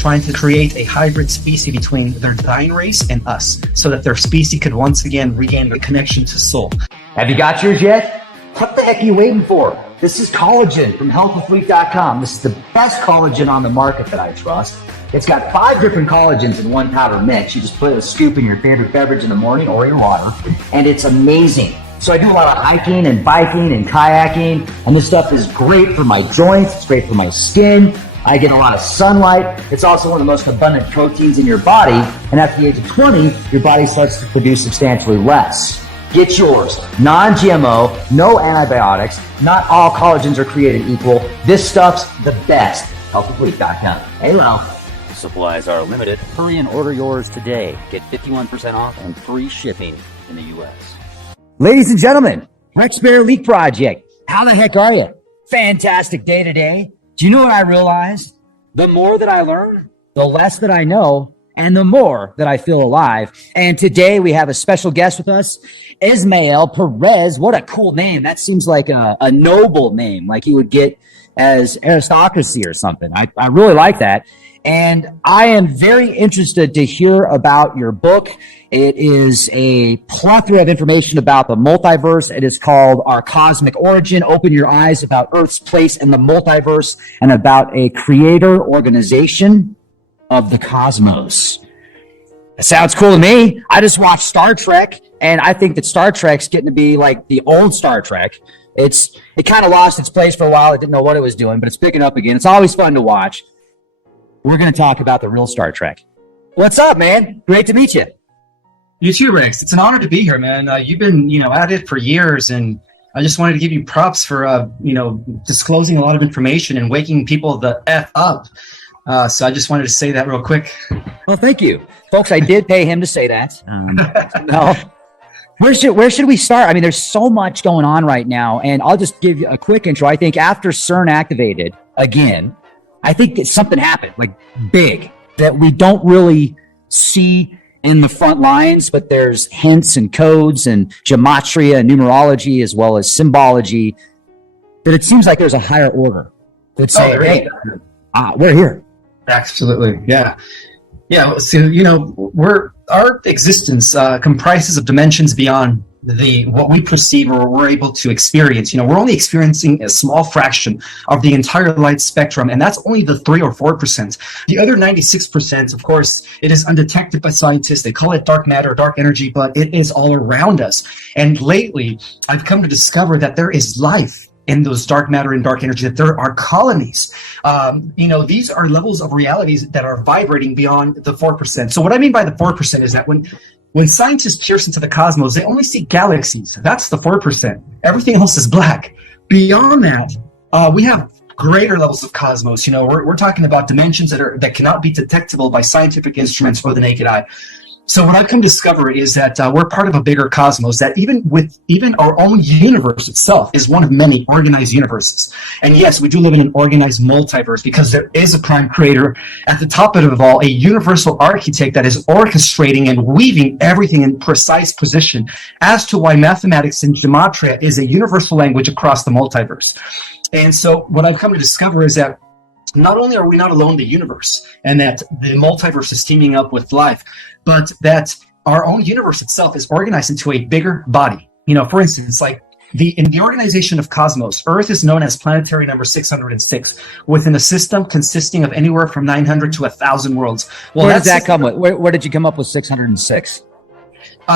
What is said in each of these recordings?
trying to create a hybrid species between their dying race and us, so that their species could once again regain their connection to soul. Have you got yours yet? What the heck are you waiting for? This is collagen from healthwithleaf.com. This is the best collagen on the market that I trust. It's got 5 different collagens in one powder mix. You just put a scoop in your favorite beverage in the morning or your water, and it's amazing. So I do a lot of hiking and biking and kayaking, and this stuff is great for my joints. It's great for my skin. I get a lot of sunlight. It's also one of the most abundant proteins in your body, and at the age of 20, your body starts to produce substantially less. Get yours. Non-GMO, no antibiotics. Not all collagens are created equal. This stuff's the best. Healthwithleaf.com. Hey, Ralph. Supplies are limited. Hurry and order yours today. Get 51% off and free shipping in the U.S. Ladies and gentlemen, Rex Bear Leak Project. How the heck are you? Fantastic day today. Do you know what I realized? The more that I learn, the less that I know, and the more that I feel alive. And today we have a special guest with us, Ismael Perez. What a cool name. That seems like a noble name, like you would get as aristocracy or something. I really like that. And I am very interested to hear about your book. It is a plethora of information about the multiverse. It is called Our Cosmic Origin. Open your eyes about Earth's place in the multiverse and about a creator organization of the cosmos. That sounds cool to me. I just watched Star Trek, and I think that Star Trek's getting to be like the old Star Trek. It kind of lost its place for a while. I didn't know what it was doing, but it's picking up again. It's always fun to watch. We're going to talk about the real Star Trek. What's up, man? Great to meet you. You too, Rex. It's an honor to be here, man. You've been, at it for years, and I just wanted to give you props for, disclosing a lot of information and waking people the F up. So I just wanted to say that real quick. Well, thank you. Folks, I did pay him to say that. No. Where should we start? I mean, there's so much going on right now, and I'll just give you a quick intro. I think after CERN activated again, I think that something happened, like big, that we don't really see in the front lines, but there's hints and codes and gematria and numerology as well as symbology, that it seems like there's a higher order that say, hey, we're here. Absolutely. Yeah. Yeah. So, our existence comprises of dimensions beyond what we perceive or we're able to experience. We're only experiencing a small fraction of the entire light spectrum, and that's only the 3 or 4%. The other 96%, of course, it is undetected by scientists. They call it dark matter, dark energy, but it is all around us. And lately, I've come to discover that there is life in those dark matter and dark energy, that there are colonies. These are levels of realities that are vibrating beyond the 4%. So what I mean by the 4% is that when scientists pierce into the cosmos, they only see galaxies. That's the 4%. Everything else is black. Beyond that, we have greater levels of cosmos. We're talking about dimensions that cannot be detectable by scientific instruments or the naked eye. So what I've come to discover is that we're part of a bigger cosmos, that even our own universe itself is one of many organized universes. And yes, we do live in an organized multiverse because there is a prime creator at the top of it all, a universal architect that is orchestrating and weaving everything in precise position, as to why mathematics and gematria is a universal language across the multiverse. And so what I've come to discover is that not only are we not alone in the universe, and that the multiverse is teaming up with life, but that our own universe itself is organized into a bigger body. For instance, like in the organization of cosmos, Earth is known as planetary number 606, within a system consisting of anywhere from 900 to 1,000 worlds. Well, where did that come with? Where did you come up with 606?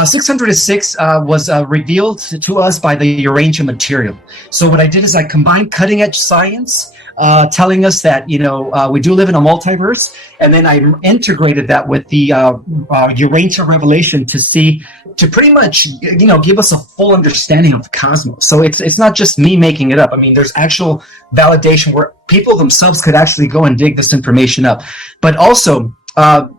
606 was revealed to us by the uranium material. So what I did is I combined cutting edge science, telling us that, we do live in a multiverse. And then I integrated that with the uranium revelation to pretty much, give us a full understanding of the cosmos. So it's not just me making it up. I mean, there's actual validation where people themselves could actually go and dig this information up. But also,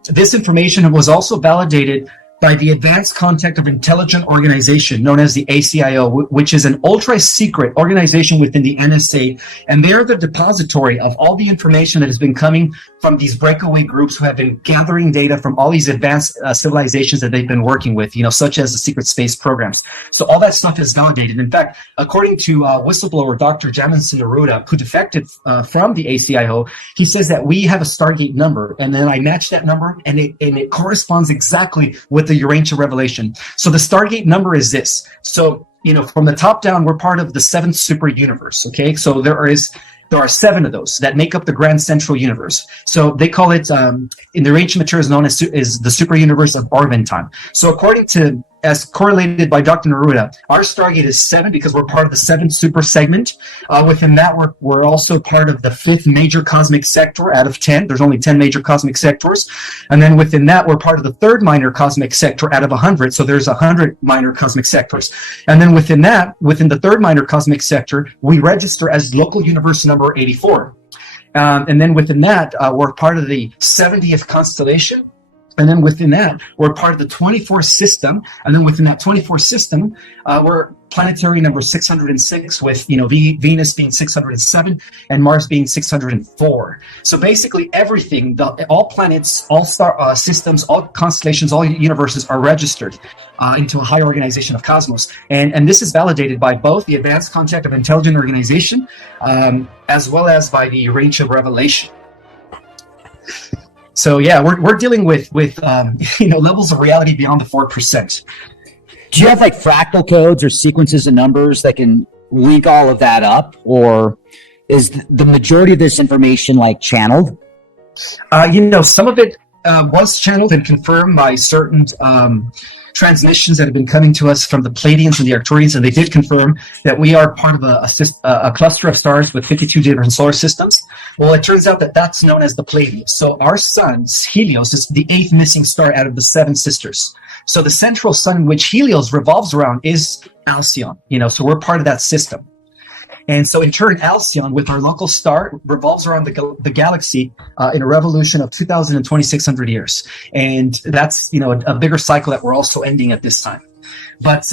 this information was also validated by the Advanced Contact of Intelligent Organization, known as the ACIO, which is an ultra-secret organization within the NSA, and they're the depository of all the information that has been coming from these breakaway groups who have been gathering data from all these advanced civilizations that they've been working with, such as the secret space programs. So all that stuff is validated. In fact, according to whistleblower Dr. Jamison Aruda, who defected from the ACIO, he says that we have a Stargate number, and then I match that number, and it corresponds exactly with the Urantia revelation. So the Stargate number is this. So, from the top down, we're part of the seventh super universe. Okay. So there are 7 of those that make up the grand central universe. So they call it, in the ancient materials, known as the super universe of Orventon. So according to, as correlated by Dr. Neruda, our Stargate is 7 because we're part of the 7th super segment. Within that, we're also part of the 5th major cosmic sector out of 10. There's only 10 major cosmic sectors. And then within that, we're part of the 3rd minor cosmic sector out of 100. So there's 100 minor cosmic sectors. And then within that, within the 3rd minor cosmic sector, we register as local universe number 84. And then within that, we're part of the 70th constellation. And then within that, we're part of the 24th system. And then within that 24th system, we're planetary number 606 with, Venus being 607 and Mars being 604. So basically everything, all planets, all star systems, all constellations, all universes are registered into a high organization of cosmos. And this is validated by both the Advanced Contact of Intelligent Organization, as well as by the Urantia revelation. So yeah, we're dealing with levels of reality beyond the 4%. Do you have like fractal codes or sequences of numbers that can link all of that up, or is the majority of this information like channeled? Some of it was channeled and confirmed by certain transmissions that have been coming to us from the Pleiadians and the Arcturians, and they did confirm that we are part of a cluster of stars with 52 different solar systems. Well, it turns out that that's known as the Pleiades. So our sun, Helios, is the 8th missing star out of the 7 sisters. So the central sun, which Helios revolves around, is Alcyon. So we're part of that system. And so in turn, Alcyon, with our local star, revolves around the galaxy in a revolution of 2,000 and 2,600 years. And that's, a bigger cycle that we're also ending at this time. But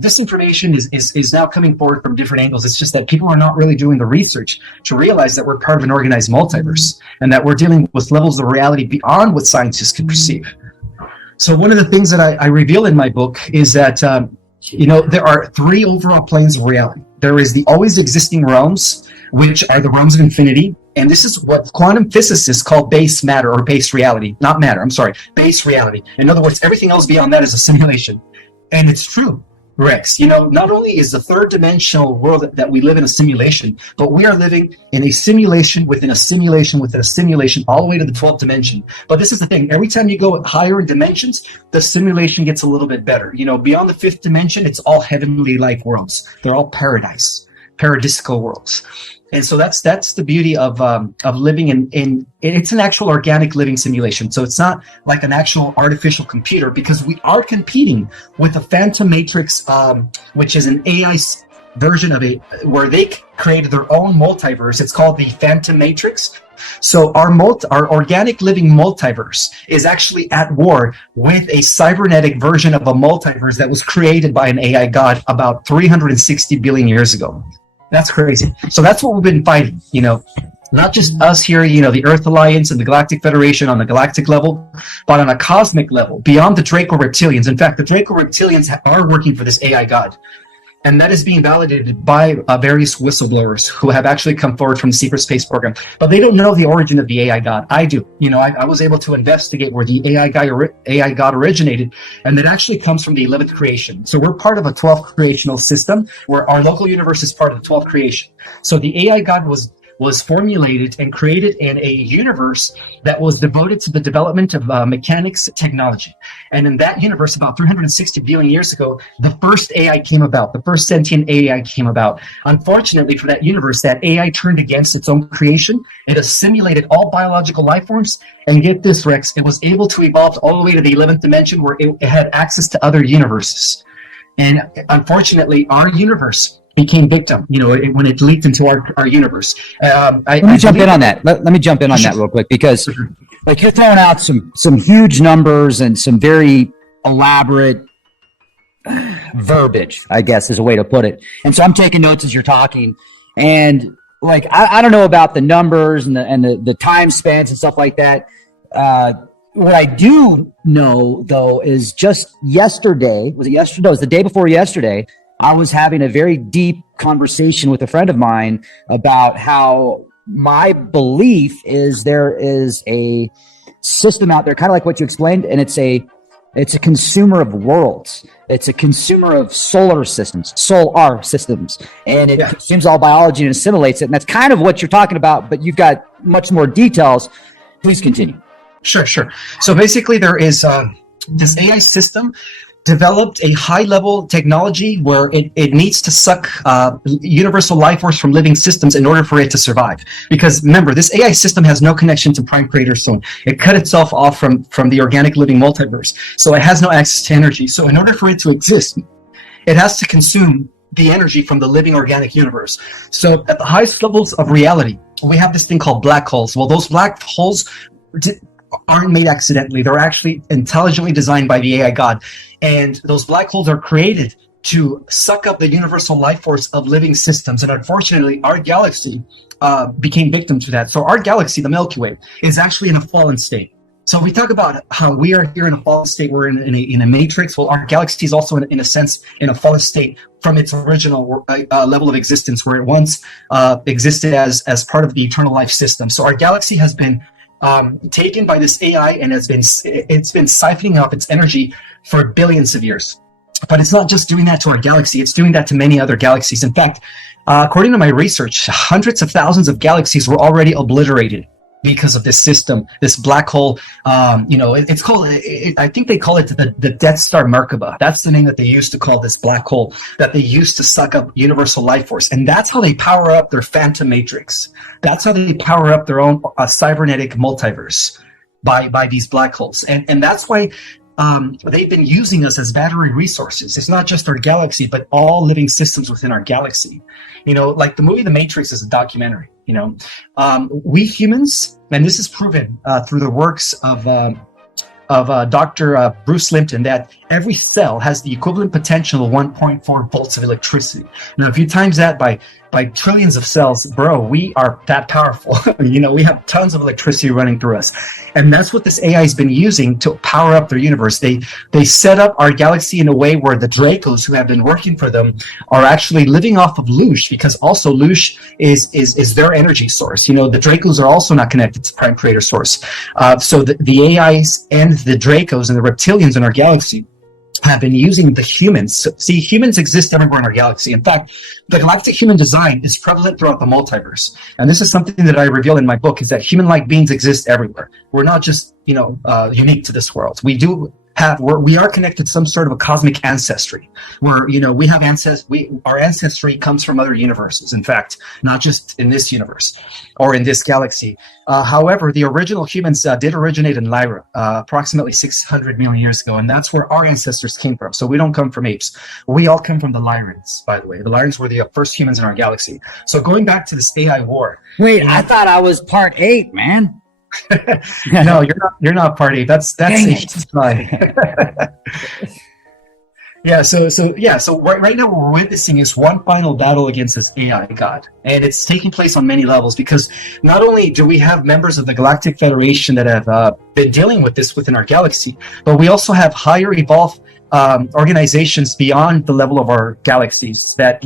this information is now coming forward from different angles. It's just that people are not really doing the research to realize that we're part of an organized multiverse and that we're dealing with levels of reality beyond what scientists can perceive. So one of the things that I reveal in my book is that, there are 3 overall planes of reality. There is the always existing realms, which are the realms of infinity. And this is what quantum physicists call base matter or base reality. Not matter, I'm sorry, base reality. In other words, everything else beyond that is a simulation. And it's true, Rex. Not only is the 3rd dimensional world that we live in a simulation, but we are living in a simulation within a simulation within a simulation all the way to the 12th dimension. But this is the thing. Every time you go higher in dimensions, the simulation gets a little bit better. Beyond the 5th dimension, it's all heavenly-like worlds. They're all paradisical worlds. And so that's the beauty of living in it's an actual organic living simulation. So it's not like an actual artificial computer, because we are competing with a Phantom Matrix, which is an AI version of it, where they created their own multiverse. It's called the Phantom Matrix. So our organic living multiverse is actually at war with a cybernetic version of a multiverse that was created by an AI god about 360 billion years ago. That's crazy. So that's what we've been fighting, not just us here, the Earth Alliance and the Galactic Federation on the galactic level, but on a cosmic level, beyond the Draco Reptilians. In fact, the Draco Reptilians are working for this AI god. And that is being validated by various whistleblowers who have actually come forward from the secret space program. But they don't know the origin of the AI god. I do. I was able to investigate where the AI god originated, and that actually comes from the 11th creation. So we're part of a 12th creational system, where our local universe is part of the 12th creation. So the AI god was formulated and created in a universe that was devoted to the development of mechanics technology. And in that universe, about 360 billion years ago, the first AI came about, the first sentient AI came about. Unfortunately for that universe, that AI turned against its own creation. It assimilated all biological life forms. And get this, Rex, it was able to evolve all the way to the 11th dimension, where it had access to other universes. And unfortunately, our universe became victim, when it leaked into our universe. Let me jump in on that. Let me jump in on that real quick, because like you're throwing out some huge numbers and some very elaborate verbiage, I guess is a way to put it. And so I'm taking notes as you're talking. And like, I don't know about the numbers and the time spans and stuff like that. What I do know though is just yesterday, was it yesterday? It was the day before yesterday. I was having a very deep conversation with a friend of mine about how my belief is there is a system out there, kind of like what you explained, and it's a consumer of worlds. It's a consumer of solar systems, and it consumes all biology and assimilates it. And that's kind of what you're talking about, but you've got much more details. Please continue. Sure. So basically there is this AI system developed a high-level technology where it needs to suck universal life force from living systems in order for it to survive. Because remember, this AI system has no connection to prime creator zone. It cut itself off from the organic living multiverse. So it has no access to energy. So in order for it to exist, it has to consume the energy from the living organic universe. So at the highest levels of reality, we have this thing called black holes. Well, those black holes aren't made accidentally. They're actually intelligently designed by the AI God. And those black holes are created to suck up the universal life force of living systems. And unfortunately, our galaxy became victim to that. So our galaxy, the Milky Way, is actually in a fallen state. So we talk about how we are here in a fallen state. We're in a matrix. Well, our galaxy is also, in a sense, in a fallen state from its original level of existence, where it once existed as part of the eternal life system. So our galaxy has been taken by this AI, and it's been siphoning off its energy for billions of years. But it's not just doing that to our galaxy, it's doing that to many other galaxies. In fact, according to my research, hundreds of thousands of galaxies were already obliterated because of this system, this black hole. It's called, I think they call it the Death Star Merkaba. That's the name that they used to call this black hole that they used to suck up universal life force. And that's how they power up their phantom matrix. That's how they power up their own cybernetic multiverse by these black holes. And that's why they've been using us as battery resources. It's not just our galaxy, but all living systems within our galaxy. Like the movie The Matrix is a documentary. We humans, and this is proven through the works of Dr. Bruce Limpton, that every cell has the equivalent potential of 1.4 volts of electricity. Now, if you times that by trillions of cells, bro, we are that powerful. We have tons of electricity running through us. And that's what this AI has been using to power up their universe. They set up our galaxy in a way where the Dracos who have been working for them are actually living off of Lush, because also Lush is their energy source. The Dracos are also not connected to prime creator source. So the AIs and the Dracos and the reptilians in our galaxy have been using the humans. See, humans exist everywhere in our galaxy. In fact, the galactic human design is prevalent throughout the multiverse. And this is something that I reveal in my book, is that human-like beings exist everywhere. We're not just, unique to this world. We are connected to some sort of a cosmic ancestry, where we have our ancestry comes from other universes. In fact, not just in this universe or in this galaxy. However, the original humans did originate in Lyra approximately 600 million years ago, and that's where our ancestors came from. So we don't come from apes. We all come from the Lyrans, by the way. The Lyrans were the first humans in our galaxy. So going back to this AI war. Wait, I thought I was part 8, man. No, you're not party. That's Yeah, so right now what we're witnessing is one final battle against this AI God. And it's taking place on many levels, because not only do we have members of the Galactic Federation that have been dealing with this within our galaxy, but we also have higher evolved organizations beyond the level of our galaxies that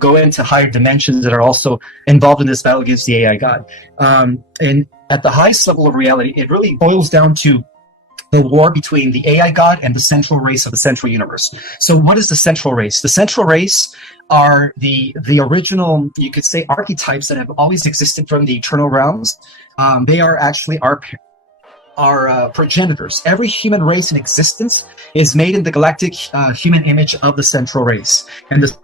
go into higher dimensions that are also involved in this battle against the AI God. And at the highest level of reality, it really boils down to the war between the AI God and the central race of the central universe. So what is the central race? The central race are the original, you could say, archetypes that have always existed from the eternal realms. They are actually our progenitors. Every human race in existence is made in the galactic human image of the central race. And the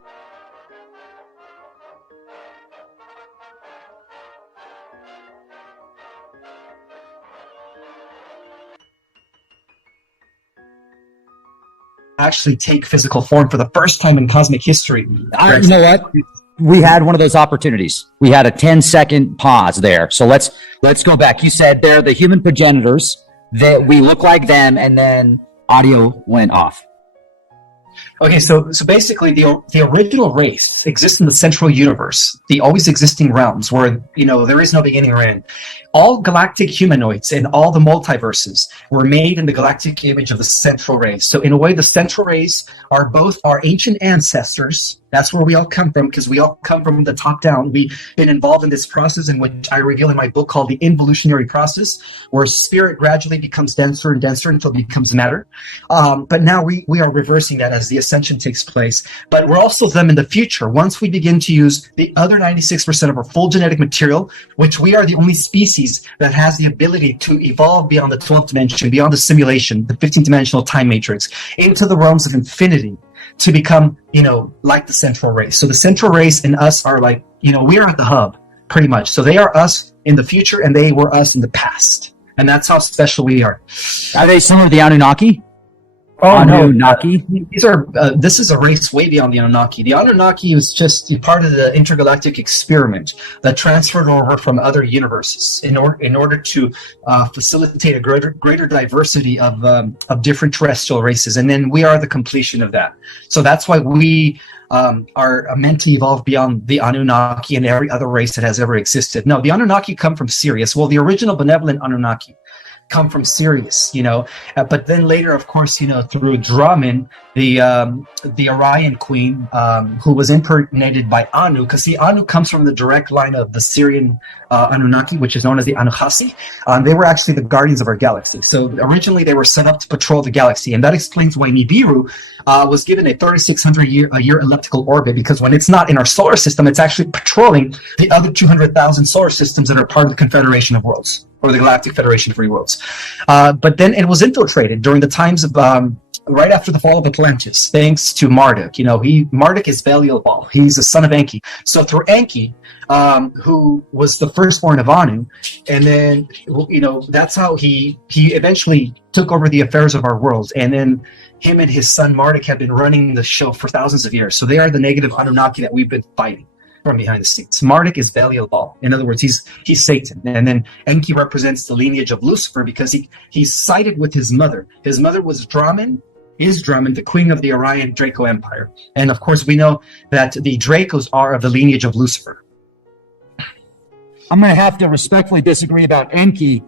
actually take physical form for the first time in cosmic history. You know what? We had one of those opportunities. We had a 10-second pause there. So let's go back. You said they're the human progenitors, that we look like them, and then Audio went off. Okay, so basically, the original race exists in the central universe, the always existing realms where there is no beginning or end. All galactic humanoids in all the multiverses were made in the galactic image of the central race. So in a way, the central race are both our ancient ancestors. That's where we all come from, because we all come from the top down. We've been involved in this process, in which I reveal in my book, called the involutionary process, where spirit gradually becomes denser and denser until it becomes matter. But now we are reversing that as the ascension takes place. But we're also them in the future. Once we begin to use the other 96% of our full genetic material, which we are the only species that has the ability to evolve beyond the 12th dimension, beyond the simulation, the 15th dimensional time matrix, into the realms of infinity, to become, like the central race. So the central race and us are like, we are at the hub, pretty much. So they are us in the future, and they were us in the past. And that's how special we are. Are they similar to the Anunnaki? Oh, Anunnaki? This is a race way beyond the Anunnaki. The Anunnaki was just part of the intergalactic experiment that transferred over from other universes in order to facilitate a greater diversity of different terrestrial races. And then we are the completion of that. So that's why we are meant to evolve beyond the Anunnaki and every other race that has ever existed. No, the Anunnaki come from Sirius. Well, the original benevolent Anunnaki come from Sirius, but then later, of course, through Draman, the Orion queen, who was impregnated by Anu, because Anu comes from the direct line of the Syrian Anunnaki, which is known as the Anuhasi. They were actually the guardians of our galaxy. So originally they were set up to patrol the galaxy, and that explains why Nibiru was given a 3,600 year elliptical orbit, because when it's not in our solar system, it's actually patrolling the other 200,000 solar systems that are part of the Confederation of Worlds, or the Galactic Federation of Free Worlds. But then it was infiltrated during the times of right after the fall of Atlantis, thanks to Marduk. Marduk is Belial. He's a son of Enki. So through Enki, who was the firstborn of Anu, and then that's how he eventually took over the affairs of our world. And then him and his son Marduk have been running the show for thousands of years. So they are the negative Anunnaki that we've been fighting from behind the scenes. Marduk is Belial. In other words, he's Satan. And then Enki represents the lineage of Lucifer, because he's sided with his mother. His mother was Draman, the queen of the Orion Draco Empire. And of course, we know that the Dracos are of the lineage of Lucifer. I'm going to have to respectfully disagree about Enki.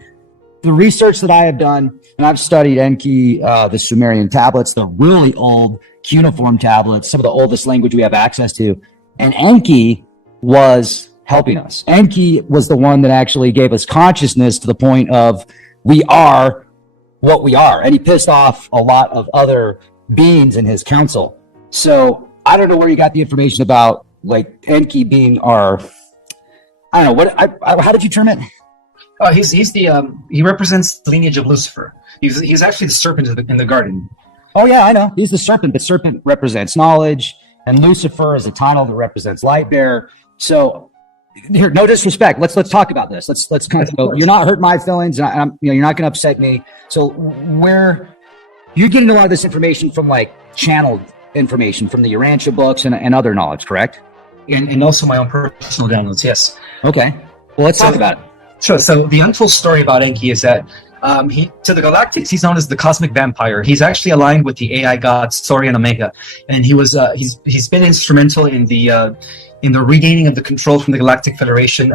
The research that I have done, and I've studied Enki, the Sumerian tablets, the really old cuneiform tablets, some of the oldest language we have access to. And Enki was helping us. Enki was the one that actually gave us consciousness to the point of we are what we are. And he pissed off a lot of other beings in his council. So I don't know where you got the information about Enki being our, I don't know, how did you term it? He represents the lineage of Lucifer. He's actually the serpent in the garden. Oh yeah, I know. He's the serpent, but serpent represents knowledge, and Lucifer is a title that represents light bearer. So here, no disrespect. Let's talk about this. Let's kind of go. You're not hurting my feelings, and you're not going to upset me. So where you're getting a lot of this information from, channeled information from the Urantia books and other knowledge, correct? And also my own personal downloads. Yes. Okay. Well, let's talk about it. Sure. So the untold story about Enki is that to the Galactics, he's known as the Cosmic Vampire. He's actually aligned with the AI gods Sori and Omega, and he's been instrumental in the regaining of the control from the Galactic Federation.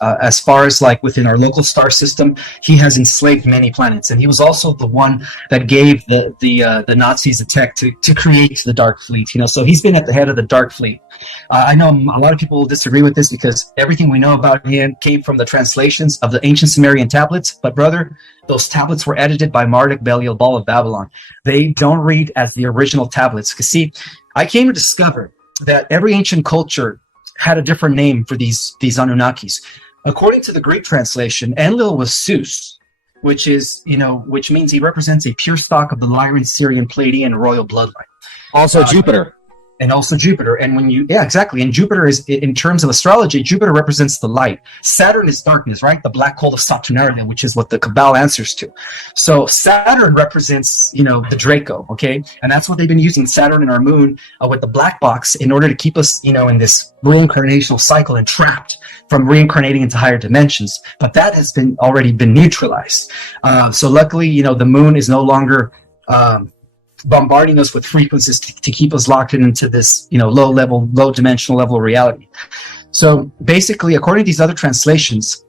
As far as within our local star system, he has enslaved many planets, and he was also the one that gave the Nazis a tech to create the Dark Fleet. So he's been at the head of the Dark Fleet. I know a lot of people will disagree with this, because everything we know about him came from the translations of the ancient Sumerian tablets. But brother, those tablets were edited by Marduk Belial of Babylon. They don't read as the original tablets. Because see, I came to discover that every ancient culture had a different name for these Anunnakis. According to the Greek translation, Enlil was Zeus, which means he represents a pure stock of the Lyran, Syrian, Palladian royal bloodline. Also Jupiter. And also Jupiter. And exactly. And Jupiter is, in terms of astrology, Jupiter represents the light. Saturn is darkness, right? The black hole of Saturnalia, which is what the Cabal answers to. So Saturn represents, the Draco, okay? And that's what they've been using, Saturn and our moon, with the black box, in order to keep us, in this reincarnational cycle and trapped from reincarnating into higher dimensions. But that has already been neutralized. So luckily, the moon is no longer bombarding us with frequencies to keep us locked into this, low dimensional level of reality. So basically, according to these other translations,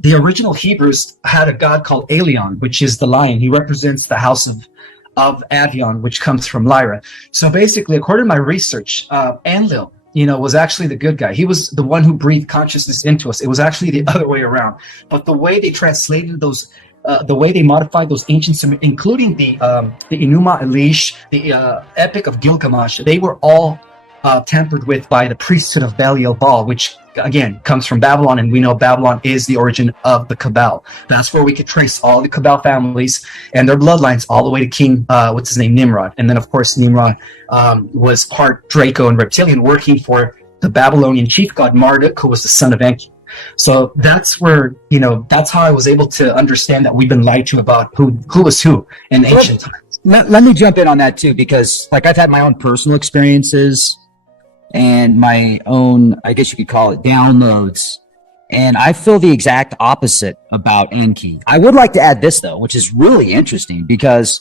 the original Hebrews had a god called Elion, which is the lion. He represents the house of Avion, which comes from Lyra. So basically, according to my research, Enlil, was actually the good guy. He was the one who breathed consciousness into us. It was actually the other way around. But the way they translated those, the way they modified those ancient, including the Enuma Elish, the Epic of Gilgamesh, they were all tampered with by the priesthood of Belial-Baal, which again comes from Babylon, and we know Babylon is the origin of the Cabal. That's where we could trace all the Cabal families and their bloodlines all the way to King, Nimrod. And then of course Nimrod was part Draco and reptilian, working for the Babylonian chief god Marduk, who was the son of Enki. So that's where, that's how I was able to understand that we've been lied to about who was who in ancient times. Let me jump in on that too, because I've had my own personal experiences and my own, I guess you could call it, downloads. And I feel the exact opposite about Enki. I would like to add this though, which is really interesting, because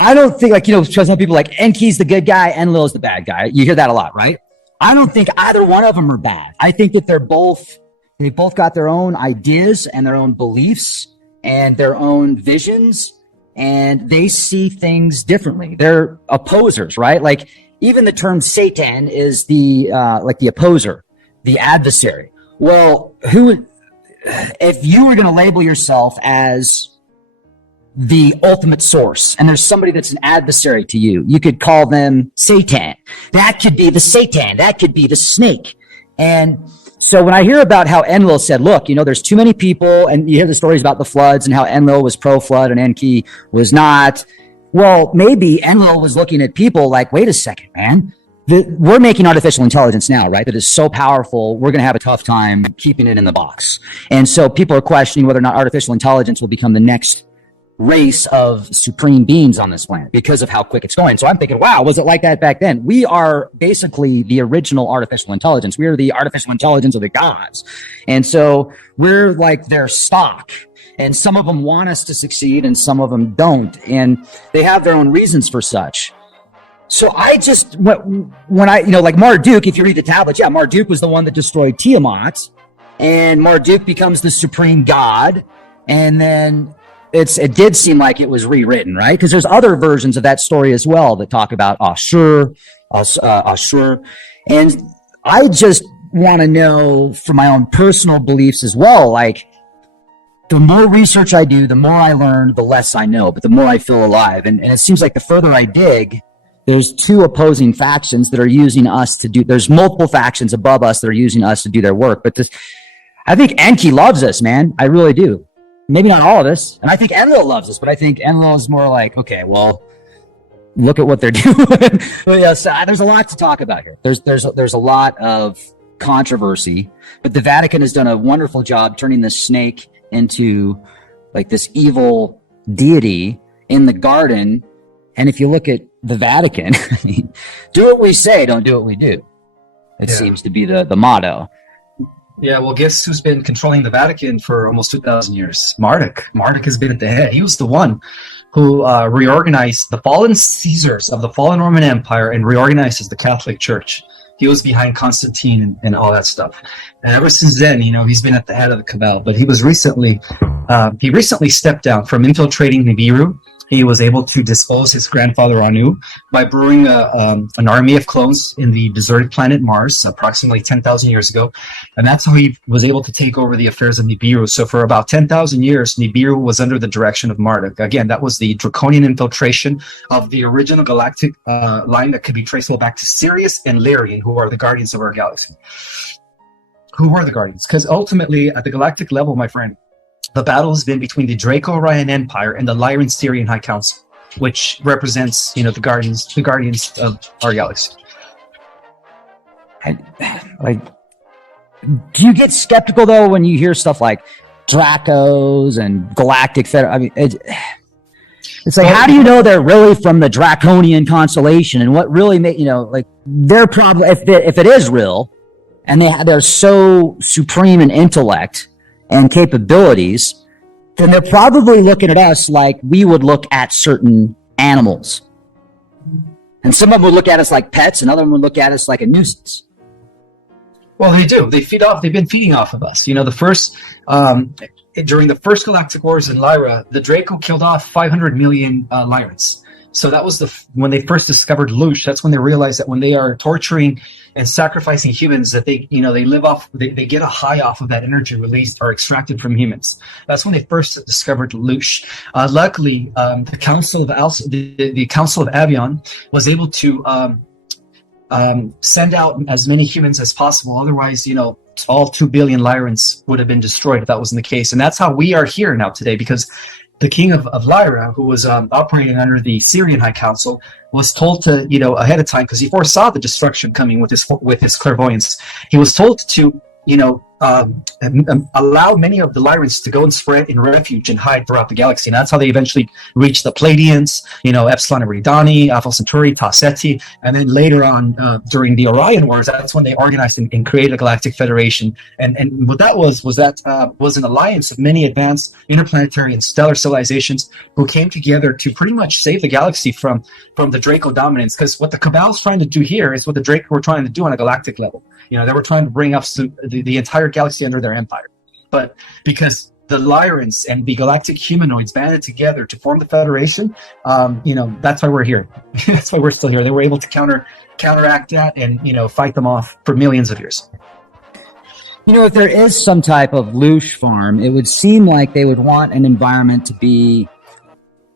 I don't think, some people Enki's the good guy, Enlil's the bad guy. You hear that a lot, right? I don't think either one of them are bad. I think that they both got their own ideas and their own beliefs and their own visions, and they see things differently. They're opposers, right? Even the term Satan is the opposer, the adversary. Well, if you were going to label yourself as the ultimate source, and there's somebody that's an adversary to you, you could call them Satan. That could be the Satan. That could be the snake. And so when I hear about how Enlil said, look, there's too many people, and you hear the stories about the floods and how Enlil was pro-flood and Enki was not. Well, maybe Enlil was looking at people like, wait a second, man. We're making artificial intelligence now, right? That is so powerful, we're going to have a tough time keeping it in the box. And so people are questioning whether or not artificial intelligence will become the next race of supreme beings on this planet because of how quick it's going. So I'm thinking, wow, was it like that back then? We are basically the original artificial intelligence. We are the artificial intelligence of the gods. And so we're like their stock. And some of them want us to succeed and some of them don't. And they have their own reasons for such. So I just, when I, Marduk, if you read the tablets, Marduk was the one that destroyed Tiamat, and Marduk becomes the supreme god. And then it did seem like it was rewritten, right? Because there's other versions of that story as well that talk about Ashur. And I just want to know from my own personal beliefs as well, the more research I do, the more I learn, the less I know, but the more I feel alive. And it seems like the further I dig, there's two opposing factions that are using us there's multiple factions above us that are using us to do their work. But I think Enki loves us, man. I really do. Maybe not all of us. And I think Enlil loves us, but I think Enlil is more like, okay, well, look at what they're doing. So there's a lot to talk about here. There's a lot of controversy, but the Vatican has done a wonderful job turning this snake into this evil deity in the garden. And if you look at the Vatican, do what we say, don't do what we do. It seems to be the motto. Yeah, well, guess who's been controlling the Vatican for almost 2,000 years? Marduk. Marduk has been at the head. He was the one who reorganized the fallen Caesars of the fallen Roman Empire and reorganizes the Catholic Church. He was behind Constantine and all that stuff. And ever since then, he's been at the head of the cabal. But he recently stepped down from infiltrating Nibiru. He was able to dispose his grandfather Anu by brewing an army of clones in the deserted planet Mars approximately 10,000 years ago. And that's how he was able to take over the affairs of Nibiru. So for about 10,000 years, Nibiru was under the direction of Marduk. Again, that was the draconian infiltration of the original galactic line that could be traceable back to Sirius and Lyrian, who are the guardians of our galaxy. Who were the guardians? Because ultimately, at the galactic level, my friend, the battle has been between the Draco-Orion Empire and the Lyran-Syrian High Council, which represents, the guardians of our galaxy. Do you get skeptical though when you hear stuff like Dracos and Galactic Federation? It's how do you know they're really from the Draconian constellation, and what really their problem if it is real, and they're so supreme in intellect and capabilities, then they're probably looking at us like we would look at certain animals. And some of them would look at us like pets, and other them would look at us like a nuisance. Well, they do. They've been feeding off of us. During the first Galactic Wars in Lyra, the Draco killed off 500 million Lyrans. So that was when they first discovered Loosh. That's when they realized that when they are torturing and sacrificing humans, that they get a high off of that energy released or extracted from humans. That's when they first discovered Loosh. Luckily, the Council of Avion was able to send out as many humans as possible. Otherwise, all 2 billion Lyrans would have been destroyed if that wasn't the case. And that's how we are here now today, because the king of Lyra, who was operating under the Syrian High Council, was told to, ahead of time, because he foresaw the destruction coming with his clairvoyance. He was told to, allow many of the Lyrans to go and spread in refuge and hide throughout the galaxy. And that's how they eventually reached the Pleiadians, Epsilon Eridani, Alpha Centauri, Tau Ceti, and then later on during the Orion Wars, that's when they organized and created a Galactic Federation. And what that was an alliance of many advanced interplanetary and stellar civilizations who came together to pretty much save the galaxy from the Draco dominance. Because what the Cabal's trying to do here is what the Draco were trying to do on a galactic level. They were trying to bring up the entire galaxy under their empire. But because the Lyrans and the galactic humanoids banded together to form the Federation, that's why we're here. That's why we're still here. They were able to counteract that and, fight them off for millions of years. If there is some type of Loosh farm, it would seem like they would want an environment to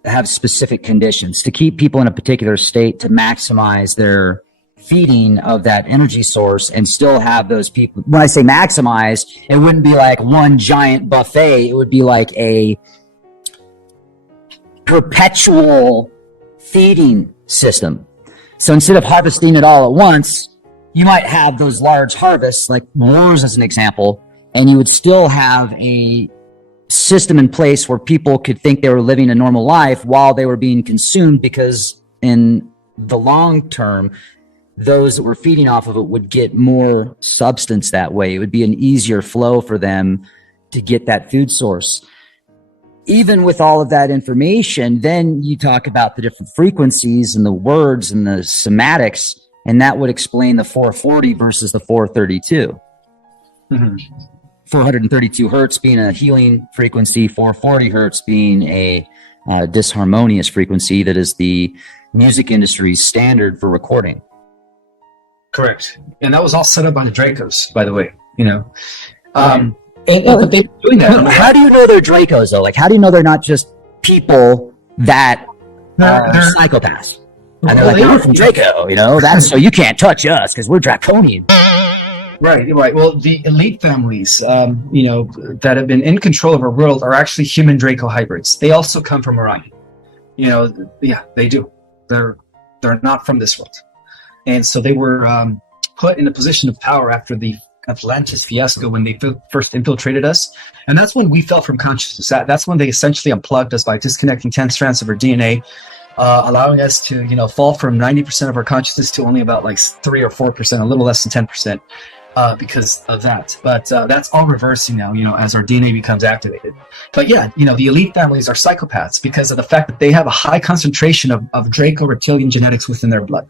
have specific conditions to keep people in a particular state to maximize their feeding of that energy source and still have those people. When I say maximize, it wouldn't be like one giant buffet. It would be like a perpetual feeding system. So instead of harvesting it all at once, you might have those large harvests, like wars as an example, and you would still have a system in place where people could think they were living a normal life while they were being consumed, because in the long term, those that were feeding off of it would get more substance that way. It would be an easier flow for them to get that food source. Even with all of that information, then you talk about the different frequencies and the words and the somatics, and that would explain the 440 versus the 432. Mm-hmm. 432 hertz being a healing frequency, 440 hertz being a disharmonious frequency that is the music industry's standard for recording. Correct. And that was all set up by the Dracos, by the way, but they're doing that. How do you know they're Dracos, though? Like, how do you know they're not just people that are psychopaths? And they're like, we're from Draco, that's so you can't touch us because we're draconian. Right. Well, the elite families, that have been in control of our world are actually human Draco hybrids. They also come from Orion. Yeah, they do. They're not from this world. And so they were put in a position of power after the Atlantis fiasco when they first infiltrated us. And that's when we fell from consciousness. That's when they essentially unplugged us by disconnecting 10 strands of our DNA, allowing us to, fall from 90% of our consciousness to only about like 3 or 4%, a little less than 10%. Because of that. But that's all reversing now, as our DNA becomes activated. But yeah, the elite families are psychopaths because of the fact that they have a high concentration of Draco reptilian genetics within their blood.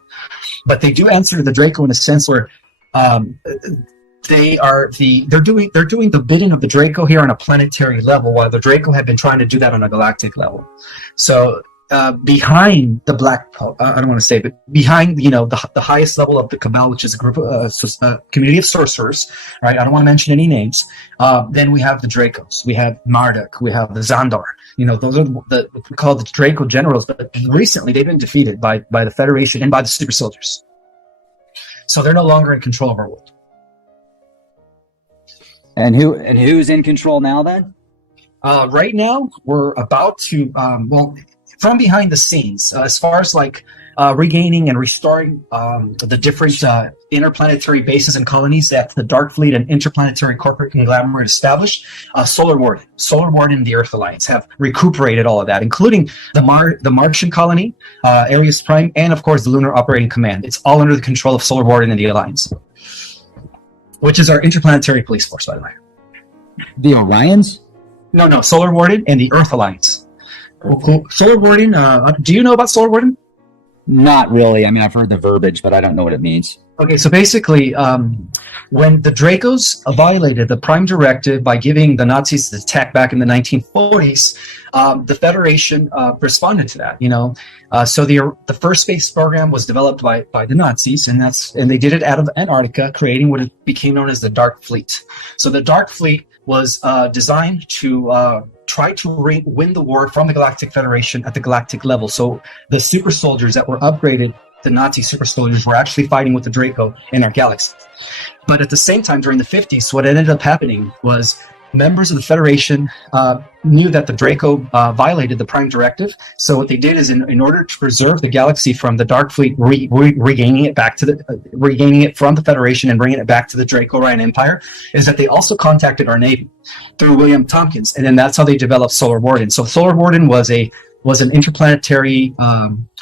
But they do answer to the Draco in a sense where they're doing the bidding of the Draco here on a planetary level, while the Draco have been trying to do that on a galactic level. So behind the black, I don't want to say, but behind, the highest level of the Cabal, which is a group of community of sorcerers, right? I don't want to mention any names. Then we have the Dracos, we have Marduk, we have the Xandar. Those are we call the Draco generals, but recently they've been defeated by the Federation and by the super soldiers. So they're no longer in control of our world. And who's in control now then? Right now, we're about to, from behind the scenes, as far as regaining and restoring the different interplanetary bases and colonies that the Dark Fleet and interplanetary corporate conglomerate established, Solar Warden, and the Earth Alliance have recuperated all of that, including the Martian colony, Arius Prime, and of course the Lunar Operating Command. It's all under the control of Solar Warden and the Alliance, which is our interplanetary police force, by the way. The Orions? No, Solar Warden and the Earth Alliance. Cool. Solar Warden, do you know about Solar Warden? Not really. I mean, I've heard the verbiage, but I don't know what it means. Okay, so basically, when the Dracos violated the Prime Directive by giving the Nazis the attack back in the 1940s, the Federation responded to that. So the first space program was developed by the Nazis, and they did it out of Antarctica, creating what it became known as the Dark Fleet. So the Dark Fleet was designed to try to win the war from the Galactic Federation at the galactic level. So the super soldiers that were upgraded, the Nazi super soldiers, were actually fighting with the Draco in our galaxy. But at the same time, during the 50s, what ended up happening was members of the Federation knew that the Draco violated the Prime Directive. So what they did is, in order to preserve the galaxy from the Dark Fleet regaining it from the Federation and bringing it back to the Draco-Ryan Empire, is that they also contacted our Navy through William Tompkins, and then that's how they developed Solar Warden. So Solar Warden was an interplanetary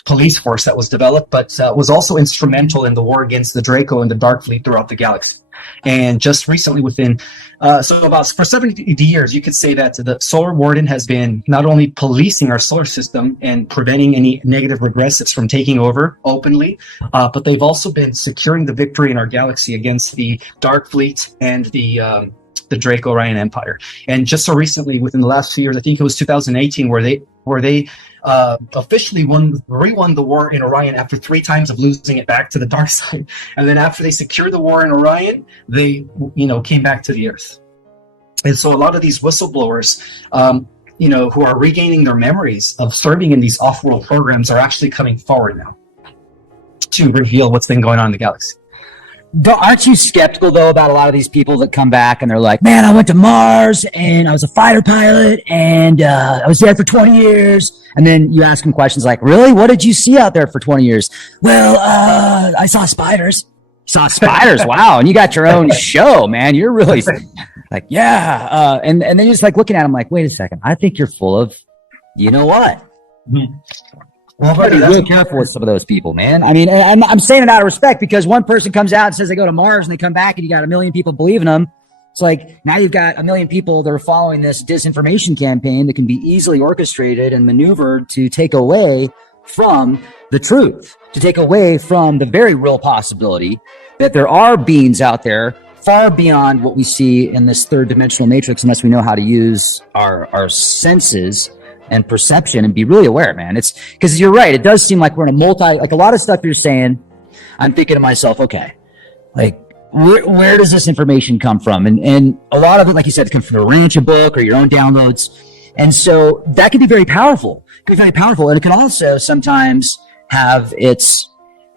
police force that was developed, but was also instrumental in the war against the Draco and the Dark Fleet throughout the galaxy. And just recently, for 70 years, you could say that the Solar Warden has been not only policing our solar system and preventing any negative regressives from taking over openly, but they've also been securing the victory in our galaxy against the Dark Fleet and the Draco-Ryan Empire. And just so recently, within the last few years, I think it was 2018, where they officially re-won the war in Orion after 3 times of losing it back to the dark side. And then after they secured the war in Orion, they came back to the Earth. And so a lot of these whistleblowers, who are regaining their memories of serving in these off-world programs, are actually coming forward now to reveal what's been going on in the galaxy. Aren't you skeptical, though, about a lot of these people that come back and they're like, man, I went to Mars and I was a fighter pilot and I was there for 20 years. And then you ask them questions like, really? What did you see out there for 20 years? Well, I saw spiders. Saw spiders? Wow. And you got your own show, man. You're really like, yeah. And then you're just like looking at them like, wait a second. I think you're full of, you know what? Mm-hmm. Well, but be real careful with some of those people, man. I mean, I'm saying it out of respect, because one person comes out and says they go to Mars and they come back and you got 1 million people believing them. It's like, now you've got 1 million people that are following this disinformation campaign that can be easily orchestrated and maneuvered to take away from the truth, to take away from the very real possibility that there are beings out there far beyond what we see in this third dimensional matrix, unless we know how to use our senses and perception and be really aware, man. It's because you're right. It does seem like we're in a like a lot of stuff you're saying. I'm thinking to myself, okay, like where does this information come from? And a lot of it, like you said, comes from a Rancha book or your own downloads. And so that can be very powerful. It can be very powerful. And it can also sometimes have its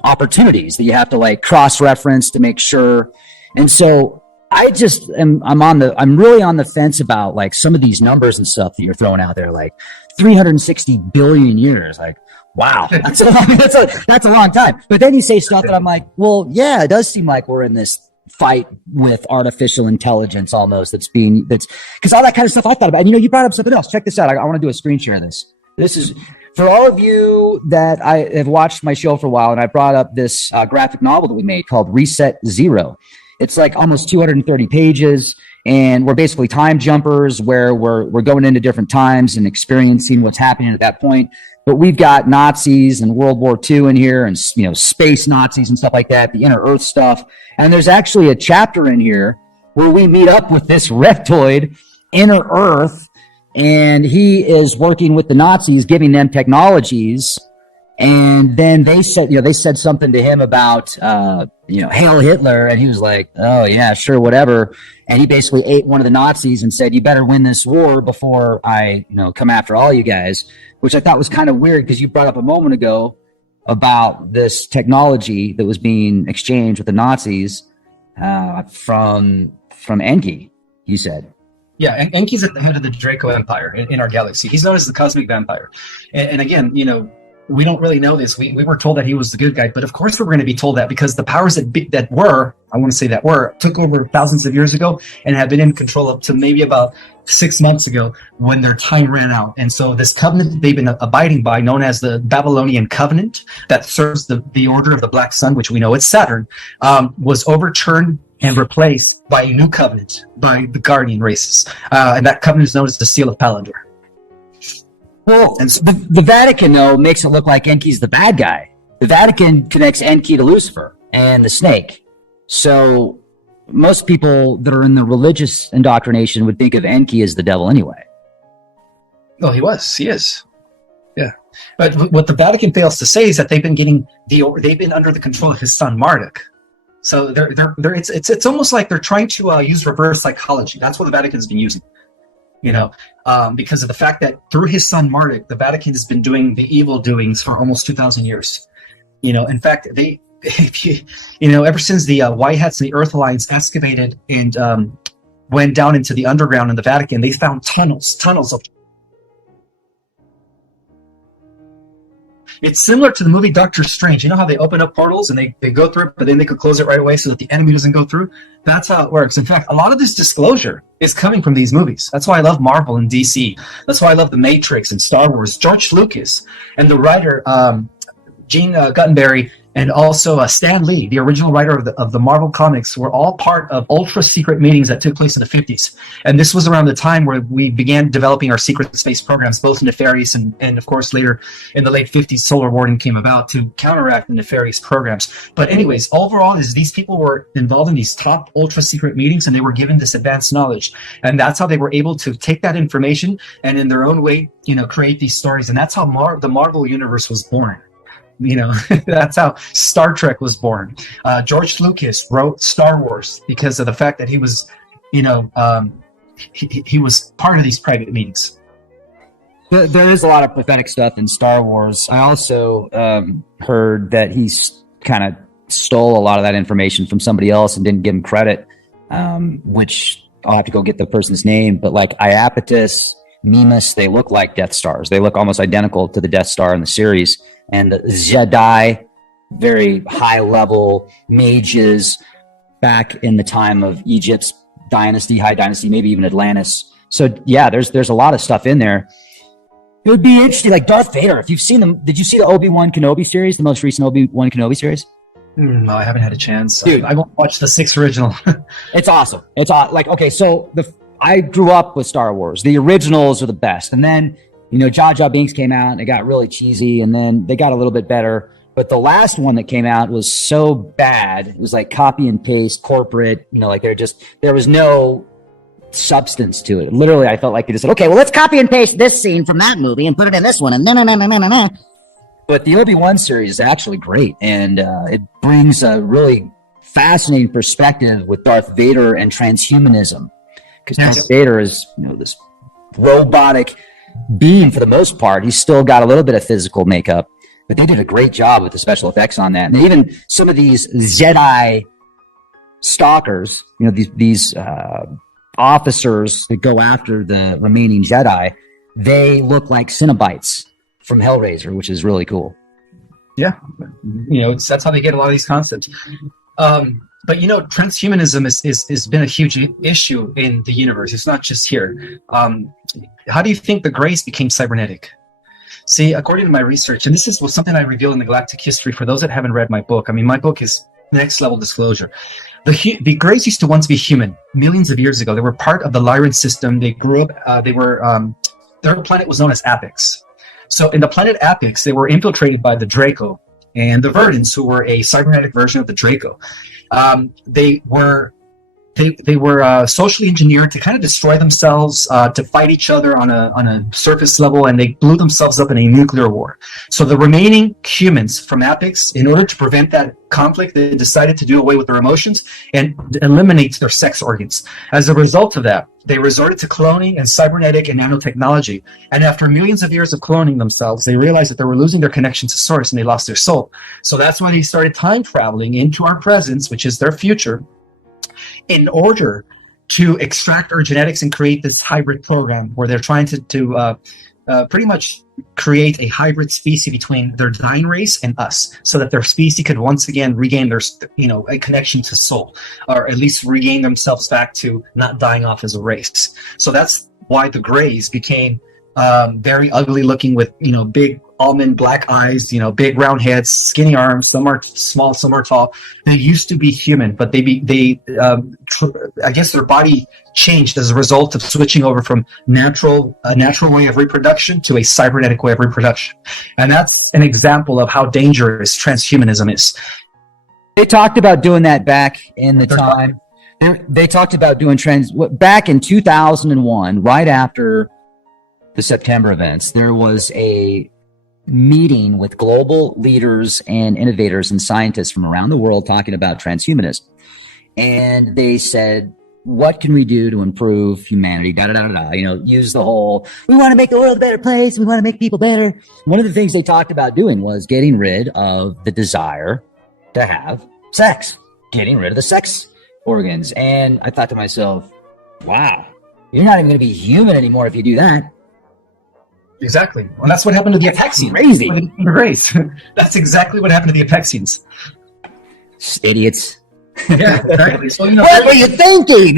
opportunities that you have to like cross-reference to make sure. And so I'm really on the fence about like some of these numbers and stuff that you're throwing out there, like 360 billion years. Like, wow, that's a long time. But then you say stuff that I'm like, well, yeah, it does seem like we're in this fight with artificial intelligence almost. That's because all that kind of stuff I thought about. And, you brought up something else. Check this out. I want to do a screen share of this. This is for all of you that I have watched my show for a while. And I brought up this graphic novel that we made called Reset Zero. It's like almost 230 pages, and we're basically time jumpers where we're going into different times and experiencing what's happening at that point. But we've got Nazis and World War II in here, and space Nazis and stuff like that, the inner Earth stuff. And there's actually a chapter in here where we meet up with this reptoid, inner Earth, and he is working with the Nazis, giving them technologies. And then they said something to him about, Hail Hitler. And he was like, oh, yeah, sure, whatever. And he basically ate one of the Nazis and said, you better win this war before I, come after all you guys, which I thought was kind of weird because you brought up a moment ago about this technology that was being exchanged with the Nazis from Enki, you said. Yeah, and Enki's at the head of the Draco Empire in our galaxy. He's known as the Cosmic Vampire. And again, we don't really know this. We were told that he was the good guy, but of course we're going to be told that because the powers that took over thousands of years ago and have been in control up to maybe about 6 months ago when their time ran out. And so this covenant that they've been abiding by, known as the Babylonian Covenant, that serves the order of the Black Sun, which we know it's Saturn, was overturned and replaced by a new covenant by the Guardian races. And that covenant is known as the Seal of Palantir. Well, And so, the Vatican, though, makes it look like Enki's the bad guy. The Vatican connects Enki to Lucifer and the snake. So most people that are in the religious indoctrination would think of Enki as the devil anyway. well, he is. Yeah. But what the Vatican fails to say is that they've been under the control of his son Marduk. So it's almost like they're trying to use reverse psychology. That's what the Vatican's been using, because of the fact that through his son Marduk, the Vatican has been doing the evil doings for almost 2,000 years. In fact, ever since the White Hats and the Earth Alliance excavated and went down into the underground in the Vatican, they found tunnels of. It's similar to the movie Doctor Strange. You know how they open up portals and they go through it, but then they could close it right away so that the enemy doesn't go through? That's how it works. In fact, a lot of this disclosure is coming from these movies. That's why I love Marvel and DC. That's why I love The Matrix and Star Wars. George Lucas and the writer Gene Guttenberry and also Stan Lee, the original writer of the Marvel comics, were all part of ultra-secret meetings that took place in the 50s. And this was around the time where we began developing our secret space programs, both nefarious and of course, later in the late 50s, Solar Warning came about to counteract the nefarious programs. But anyways, overall, these people were involved in these top ultra-secret meetings, and they were given this advanced knowledge. And that's how they were able to take that information and in their own way, create these stories. And that's how the Marvel Universe was born. That's how Star Trek was born. George Lucas wrote Star Wars because of the fact that he was, he was part of these private meetings. There is a lot of prophetic stuff in Star Wars. I also heard that he kind of stole a lot of that information from somebody else and didn't give him credit, which I'll have to go get the person's name. But like Iapetus, Mimas, they look like Death Stars. They look almost identical to the Death Star in the series. And the Jedi, very high-level mages back in the time of Egypt's dynasty, High Dynasty, maybe even Atlantis. So, yeah, there's a lot of stuff in there. It would be interesting, like Darth Vader. If you've seen them, did you see the Obi-Wan Kenobi series, the most recent Obi-Wan Kenobi series? No, I haven't had a chance. Dude, I won't watch the 6 original. It's awesome. Okay, so I grew up with Star Wars. The originals are the best. And then Jar Jar Binks came out and it got really cheesy, and then they got a little bit better. But the last one that came out was so bad. It was like copy and paste, corporate, like there was no substance to it. Literally, I felt like they just said, okay, well, let's copy and paste this scene from that movie and put it in this one. And no. But the Obi-Wan series is actually great. And it brings a really fascinating perspective with Darth Vader and transhumanism. Because Darth Vader is, this robotic being for the most part. He's still got a little bit of physical makeup, but they did a great job with the special effects on that. And even some of these Jedi stalkers, these officers that go after the remaining Jedi, they look like Cenobites from Hellraiser, which is really cool. Yeah, that's how they get a lot of these concepts. But transhumanism is been a huge issue in the universe. It's not just here. How do you think the Greys became cybernetic? See, according to my research, and this was something I revealed in the Galactic History for those that haven't read my book. I mean, my book is next level disclosure. The Greys used to once be human millions of years ago. They were part of the Lyran system. They grew up. Their planet was known as Apix. So in the planet Apix, they were infiltrated by the Draco and the Verdants, who were a cybernetic version of the Draco. They were socially engineered to kind of destroy themselves, to fight each other on a surface level, and they blew themselves up in a nuclear war. So the remaining humans from Apix, in order to prevent that conflict, they decided to do away with their emotions and eliminate their sex organs. As a result of that, they resorted to cloning and cybernetic and nanotechnology. And after millions of years of cloning themselves, they realized that they were losing their connection to source and they lost their soul. So that's why they started time traveling into our presence, which is their future, in order to extract our genetics and create this hybrid program where they're trying to pretty much create a hybrid species between their dying race and us, so that their species could once again regain their, a connection to soul, or at least regain themselves back to not dying off as a race. So that's why the Greys became very ugly looking with, big almond black eyes, big round heads, skinny arms. Some are small, some are tall. They used to be human, but I guess their body changed as a result of switching over from a natural way of reproduction to a cybernetic way of reproduction. And that's an example of how dangerous transhumanism is. They talked about doing that back in the time. They talked about doing back in 2001, right after the September events. There was a meeting with global leaders and innovators and scientists from around the world talking about transhumanism. And they said, what can we do to improve humanity? Use the whole, we want to make the world a better place. We want to make people better. One of the things they talked about doing was getting rid of the desire to have sex, getting rid of the sex organs. And I thought to myself, wow, you're not even going to be human anymore if you do that. Exactly. Well, that's what happened to the Apexians. Crazy. That's exactly what happened to the Apexians. Idiots. Yeah, exactly. So, what were you thinking?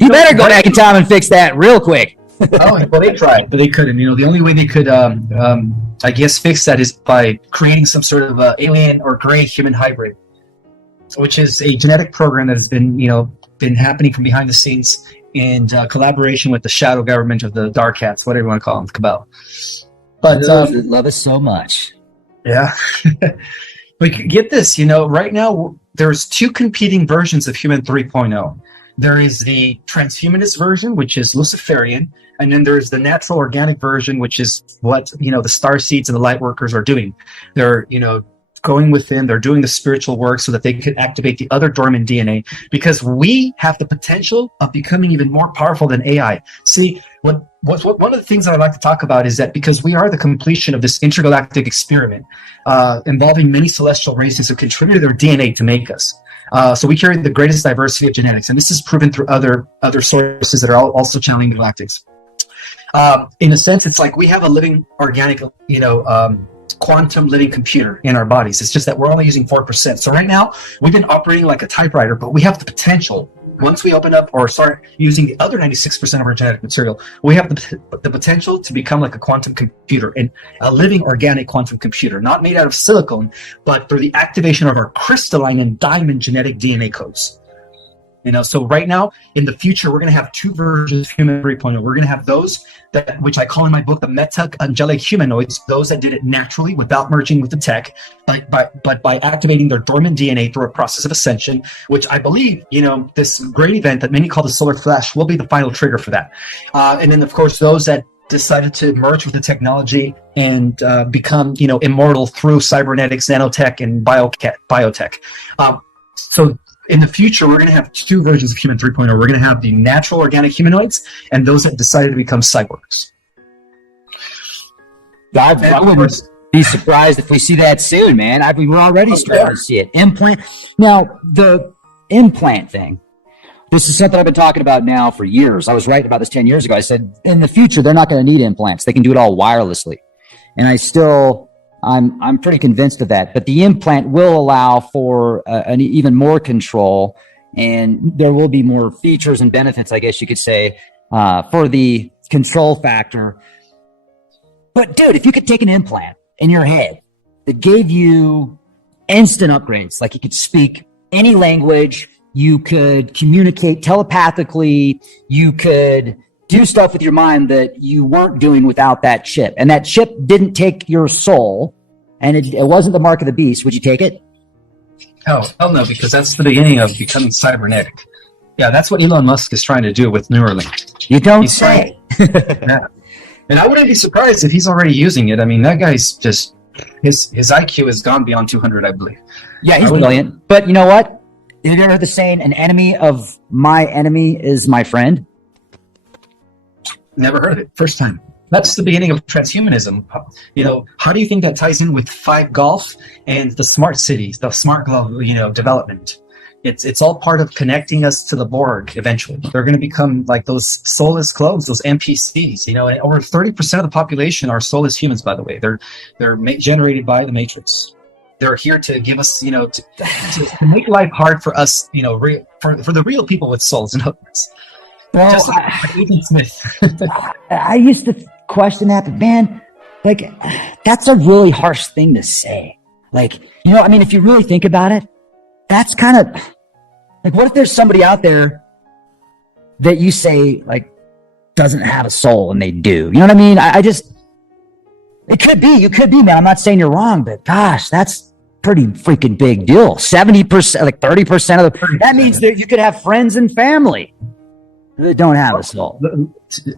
You better go back in time and fix that real quick. Well, they tried, but they couldn't. The only way they could, I guess, fix that is by creating some sort of alien or gray human hybrid, which is a genetic program that has been happening from behind the scenes in collaboration with the shadow government of the Dark Hats, whatever you want to call them, the Cabal. But love us so much. Yeah. But get this, right now there's two competing versions of Human 3.0. There is the transhumanist version, which is Luciferian, and then there's the natural organic version, which is what the star seeds and the light workers are doing. They're going within, they're doing the spiritual work so that they could activate the other dormant DNA, because we have the potential of becoming even more powerful than AI. See, one of the things that I like to talk about is that because we are the completion of this intergalactic experiment involving many celestial races who contributed their DNA to make us. So we carry the greatest diversity of genetics, and this is proven through other sources that are also channeling the galactics. In a sense, it's like we have a living organic, quantum living computer in our bodies. It's just that we're only using 4%. So right now, we've been operating like a typewriter, but we have the potential. Once we open up or start using the other 96% of our genetic material, we have the potential to become like a quantum computer, and a living organic quantum computer, not made out of silicone, but through the activation of our crystalline and diamond genetic DNA codes. So right now, in the future, we're going to have two versions of Human 3.0. We're going to have those which I call in my book the meta-angelic humanoids, those that did it naturally without merging with the tech, but by activating their dormant DNA through a process of ascension, which I believe, this great event that many call the solar flash will be the final trigger for that. And then, of course, those that decided to merge with the technology and become, immortal through cybernetics, nanotech, and biotech. So in the future, we're going to have two versions of Human 3.0. We're going to have the natural organic humanoids and those that decided to become cyborgs. I wouldn't be surprised if we see that soon, man. We're already starting to see it. Implant. Now, the implant thing, this is something I've been talking about now for years. I was writing about this 10 years ago. I said, in the future, they're not going to need implants. They can do it all wirelessly. And I'm pretty convinced of that. But the implant will allow for an even more control, and there will be more features and benefits, I guess you could say, for the control factor. But dude, if you could take an implant in your head that gave you instant upgrades, like you could speak any language, you could communicate telepathically, you could do stuff with your mind that you weren't doing without that chip, and that chip didn't take your soul, and it wasn't the mark of the beast, would you take it? Oh, hell no, because that's the beginning of becoming cybernetic. Yeah, that's what Elon Musk is trying to do with Neuralink. You don't say. Yeah. And I wouldn't be surprised if he's already using it. I mean, that guy's just, his IQ has gone beyond 200, I believe. Yeah, he's brilliant. But you know what? Have you ever heard the saying, an enemy of my enemy is my friend? Never heard of it. First time. That's the beginning of transhumanism. How do you think that ties in with 5 Golf and the smart cities, the smart development? It's all part of connecting us to the Borg eventually. They're going to become like those soulless clones, those NPCs, and over 30% of the population are soulless humans, by the way. They're generated by the Matrix. They're here to give us, to make life hard for us, for the real people with souls and hooks. Well, Just like Agent Smith. I used to question that, but man, like, that's a really harsh thing to say. Like, I mean, if you really think about it, that's kind of like, what if there's somebody out there that you say like doesn't have a soul and they do? You know what I mean? It could be, you could be, man. I'm not saying you're wrong, but gosh, that's pretty freaking big deal. 70%, like 30% of that means that you could have friends and family that don't have a soul.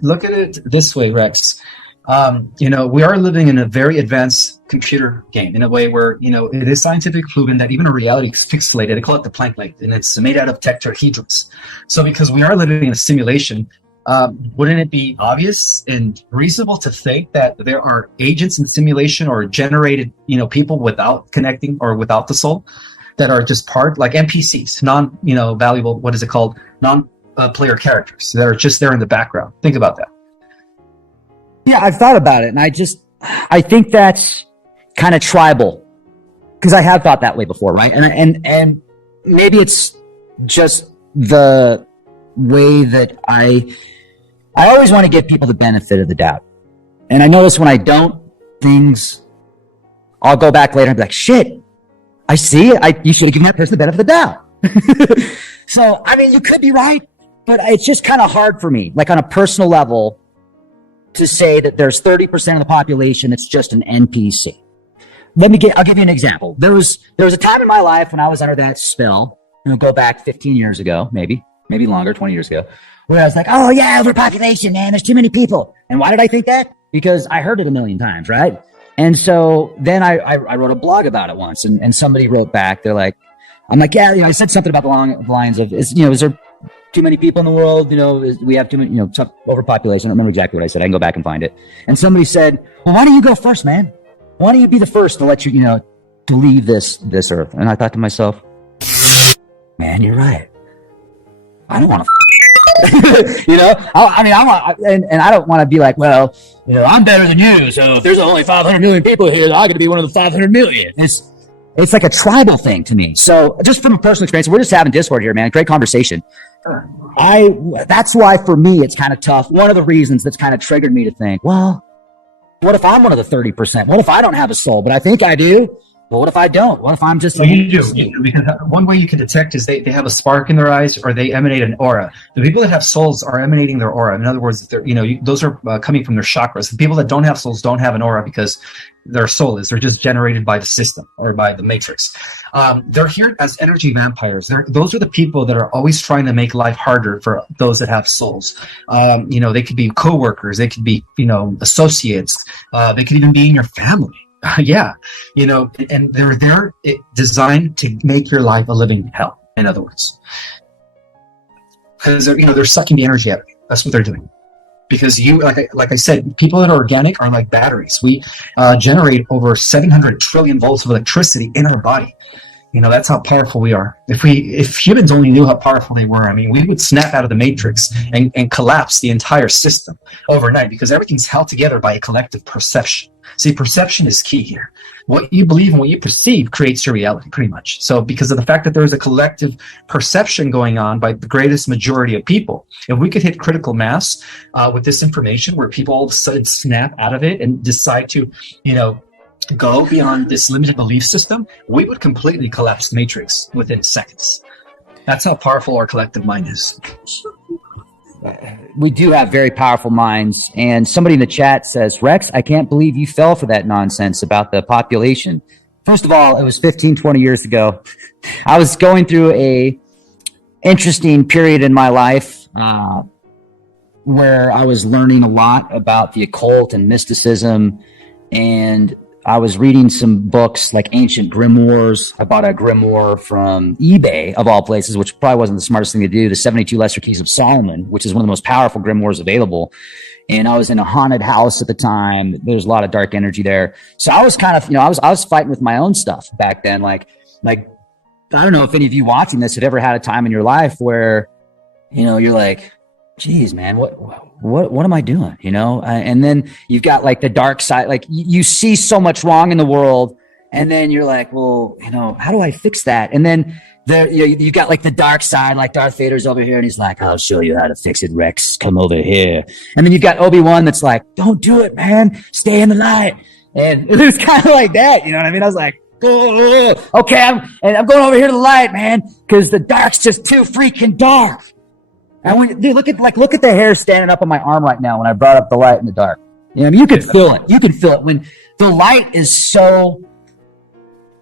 Look at it this way, Rex. We are living in a very advanced computer game in a way where, it is scientifically proven that even a reality is pixelated. They call it the Planck length, and it's made out of tetrahedrons. So because we are living in a simulation, wouldn't it be obvious and reasonable to think that there are agents in simulation or generated, people without connecting or without the soul that are just part, like NPCs, valuable, what is it called? Non-player characters that are just there in the background. Think about that. Yeah, I've thought about it, and I think that's kind of tribal, because I have thought that way before, right? And maybe it's just the way that I always want to give people the benefit of the doubt. And I notice when I don't, I'll go back later and be like, shit, I see it. You should have given that person the benefit of the doubt. So, I mean, you could be right, but it's just kind of hard for me, like on a personal level, to say that there's 30% of the population that's just an NPC. I'll give you an example. There was a time in my life when I was under that spell, go back 15 years ago, maybe longer, 20 years ago, where I was like, oh yeah, overpopulation, man, there's too many people. And why did I think that? Because I heard it a million times, right? And so then I wrote a blog about it once, and somebody wrote back, they're like, I'm like, yeah, I said something about the lines of, is there too many people in the world? We have too many, overpopulation. I don't remember exactly what I said. I can go back and find it. And somebody said, well, why don't you go first, man? Why don't you be the first to let you, to leave this earth? And I thought to myself, man, you're right. I don't want to, I don't want to be like, well, I'm better than you. So if there's only 500 million people here, I'm going to be one of the 500 million. It's like a tribal thing to me. So just from a personal experience, we're just having Discord here, man. Great conversation. That's why for me, it's kind of tough. One of the reasons that's kind of triggered me to think, well, what if I'm one of the 30%? What if I don't have a soul, but I think I do? Well, what if I don't? What if I'm just... Well, you do. Because one way you can detect is they have a spark in their eyes, or they emanate an aura. The people that have souls are emanating their aura. In other words, those are coming from their chakras. The people that don't have souls don't have an aura because their soul is. They're just generated by the system or by the matrix. They're here as energy vampires. Those are the people that are always trying to make life harder for those that have souls. They could be co-workers. They could be, associates. They could even be in your family. And they're there designed to make your life a living hell, in other words. Because they're sucking the energy out of you. That's what they're doing. Because like I said, people that are organic are like batteries. We generate over 700 trillion volts of electricity in our body. That's how powerful we are. If humans only knew how powerful they were, we would snap out of the matrix and collapse the entire system overnight, because everything's held together by a collective perception. See, perception is key here. What you believe and what you perceive creates your reality, pretty much. So because of the fact that there is a collective perception going on by the greatest majority of people, if we could hit critical mass with this information where people all of a sudden snap out of it and decide to, go beyond this limited belief system, we would completely collapse the matrix within seconds. That's how powerful our collective mind is. We do have very powerful minds. And somebody in the chat says, Rex, I can't believe you fell for that nonsense about the population. First of all, it was 15, 20 years ago. I was going through a interesting period in my life where I was learning a lot about the occult and mysticism, and I was reading some books like ancient grimoires. I bought a grimoire from eBay, of all places, which probably wasn't the smartest thing to do, the 72 Lesser Keys of Solomon, which is one of the most powerful grimoires available. And I was in a haunted house at the time. There was a lot of dark energy there. So I was kind of, I was fighting with my own stuff back then. Like, I don't know if any of you watching this have ever had a time in your life where, you're like, geez, man, what am I doing? And then you've got like the dark side, like you see so much wrong in the world. And then you're like, well, how do I fix that? And then there, you got like the dark side, like Darth Vader's over here, and he's like, "I'll show you how to fix it, Rex. Come over here." And then you've got Obi-Wan that's like, "Don't do it, man. Stay in the light." And it was kind of like that, you know what I mean? I was like, "Oh, okay, I'm going over here to the light, man, because the dark's just too freaking dark." And when dude, look at the hair standing up on my arm right now when I brought up the light and the dark. You know, I mean, you can feel it. You can feel it when the light is so.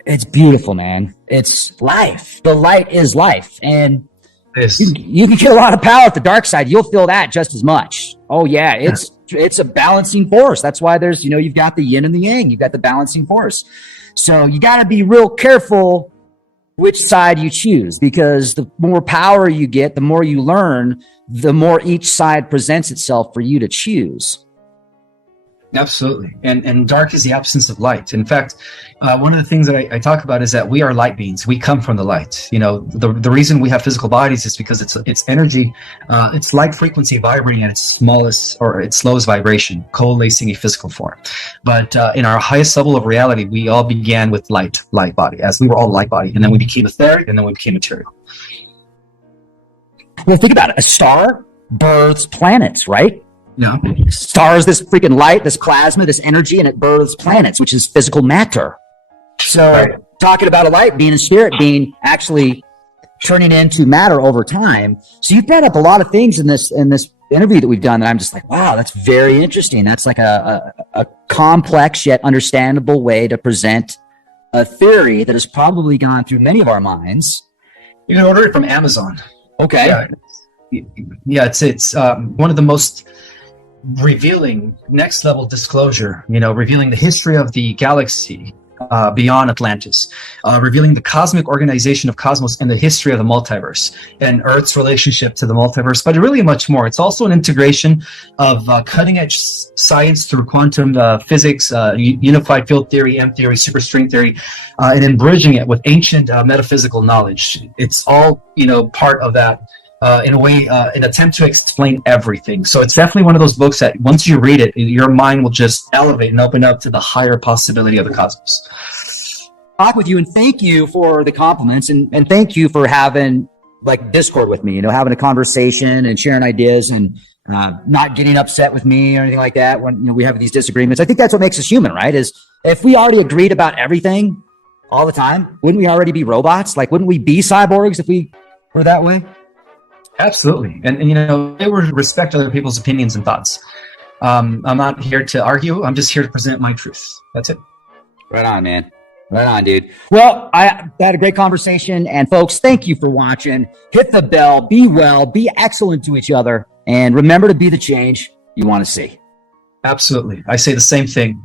It's beautiful, man. It's life. The light is life. And you can get a lot of power at the dark side. You'll feel that just as much. Oh yeah. It's a balancing force. That's why there's, you've got the yin and the yang. You've got the balancing force. So you got to be real careful which side you choose, because the more power you get, the more you learn, the more each side presents itself for you to choose. Absolutely. And dark is the absence of light. In fact, one of the things that I talk about is that we are light beings. We come from the light. The reason we have physical bodies is because it's energy, it's light frequency vibrating at its smallest or its slowest vibration, coalescing a physical form. But in our highest level of reality, we all began with light body, as we were all light body. And then we became etheric, and then we became material. Well, think about it. A star births planets, right? Yeah. Stars, this freaking light, this plasma, this energy, and it births planets, which is physical matter. So talking about a light being a spirit being actually turning into matter over time. So you've brought up a lot of things in this interview that we've done that I'm just like, wow, that's very interesting. That's like a complex yet understandable way to present a theory that has probably gone through many of our minds. You can order it from Amazon. Okay. Yeah, it's one of the most revealing next level disclosure, revealing the history of the galaxy beyond Atlantis, revealing the cosmic organization of cosmos and the history of the multiverse and Earth's relationship to the multiverse, but really much more. It's also an integration of cutting edge science through quantum physics, unified field theory, M theory, superstring theory, and then bridging it with ancient metaphysical knowledge. It's all, part of that. In a way, an attempt to explain everything. So it's definitely one of those books that once you read it, your mind will just elevate and open up to the higher possibility of the cosmos. Talk with you, and thank you for the compliments, and thank you for having like Discord with me, having a conversation and sharing ideas, and not getting upset with me or anything like that when we have these disagreements. I think that's what makes us human, right? Is if we already agreed about everything all the time, wouldn't we already be robots? Like, wouldn't we be cyborgs if we were that way? Absolutely. And I would respect other people's opinions and thoughts. I'm not here to argue. I'm just here to present my truth. That's it. Right on, man. Right on, dude. Well, I had a great conversation, and folks, thank you for watching. Hit the bell, be well, be excellent to each other, and remember to be the change you want to see. Absolutely. I say the same thing.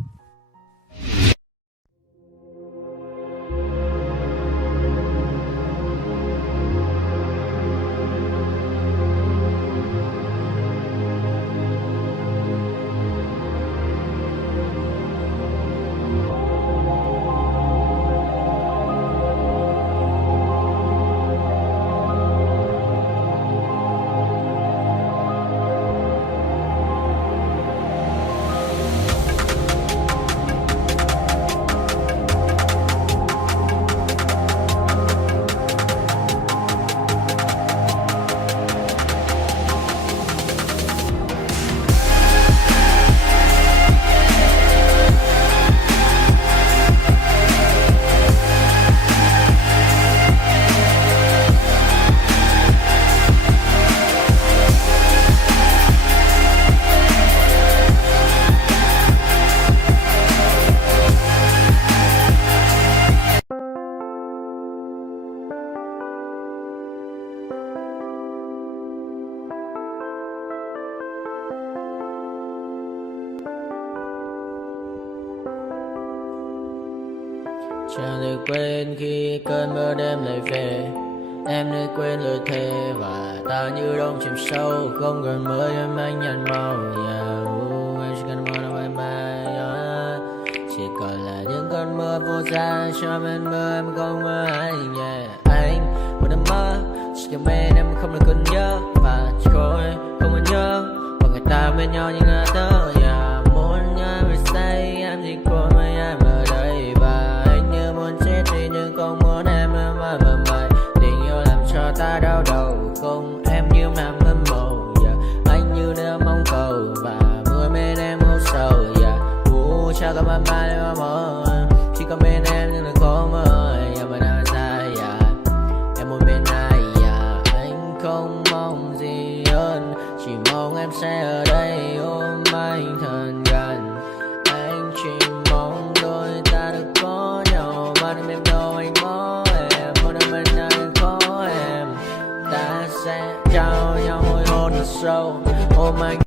Chẳng được quên khi cơn mưa đêm lại về. Em đã quên lời thề và ta như đông chìm sâu. Không cần mơ em anh nhận màu. Em chỉ cần mơ đâu mãi mãi. Chỉ còn là những cơn mưa vô giá. Cho bên mơ em không mơ anh. Anh một đêm mơ. Chỉ cần bên em không được còn nhớ. Và chỉ có em không còn nhớ. Và người ta bên nhau như ngã tớ. Muốn nhớ về say em chỉ còn với em ở đây. Và anh như muốn chết đi nhưng không muốn em mãi. Tình sao cả mãi mãi để mà mơ. Chỉ có bên em nhưng là khó mơ. Giờ mà đang sai em một bên ai anh không mong gì hơn, chỉ mong em sẽ ở đây ôm anh thật gần. Anh chỉ mong đôi ta được có nhau, mà đêm em đâu anh có em, một đêm anh đang có em. Ta sẽ trao nhau môi hôn thật sâu, ôm anh.